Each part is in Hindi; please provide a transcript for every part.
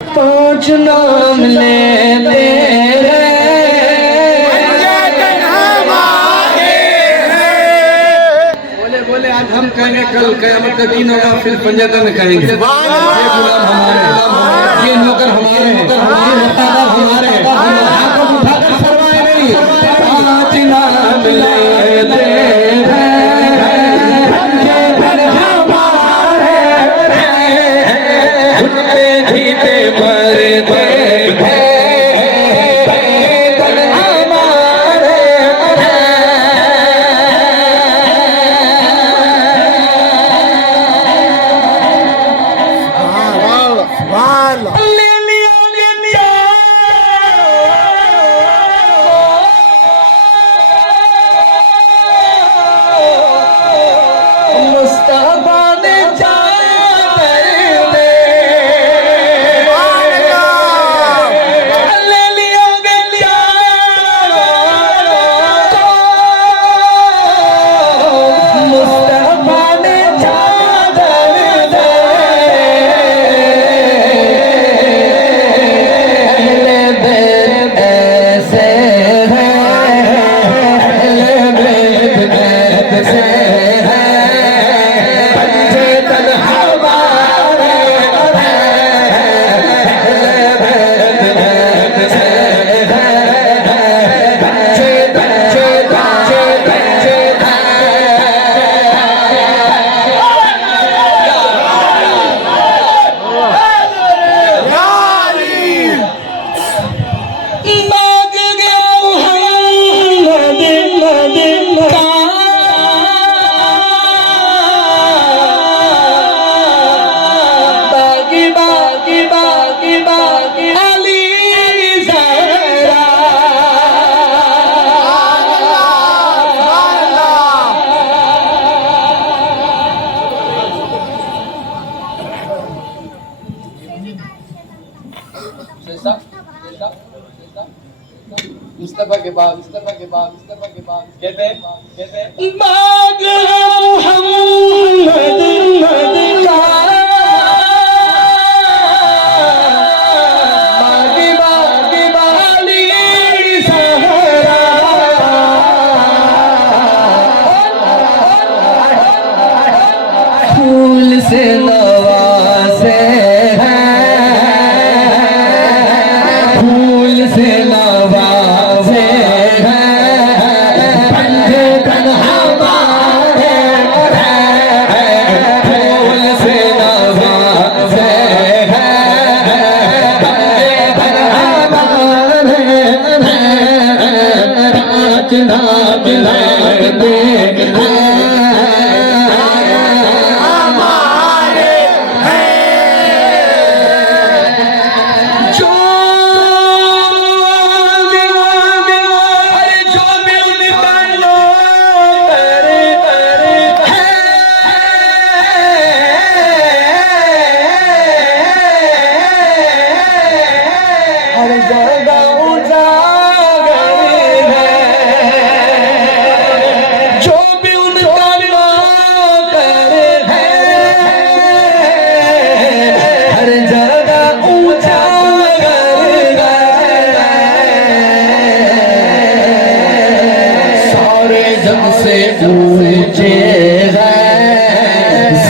पांच नाम ले तेरे बोले बोले आज हम कहेंगे कल कयामत का दिन होगा फिर पंजातन कहेंगे ये गुलाम हमारे ये नौकर हमारे ये वफादार हमारे आपको उठाकर फरमाए नहीं पांच नाम ले तेरे जीते मरते मुस्तफा के बाद कहते हैं बाग मोहम्मद का बागी बागी बाली सहरा फूल से नवासे फूल से नवासे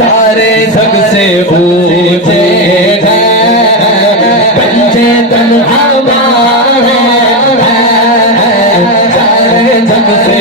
सारे जग से ऊंचे पंचेतन हमारे सारे जग से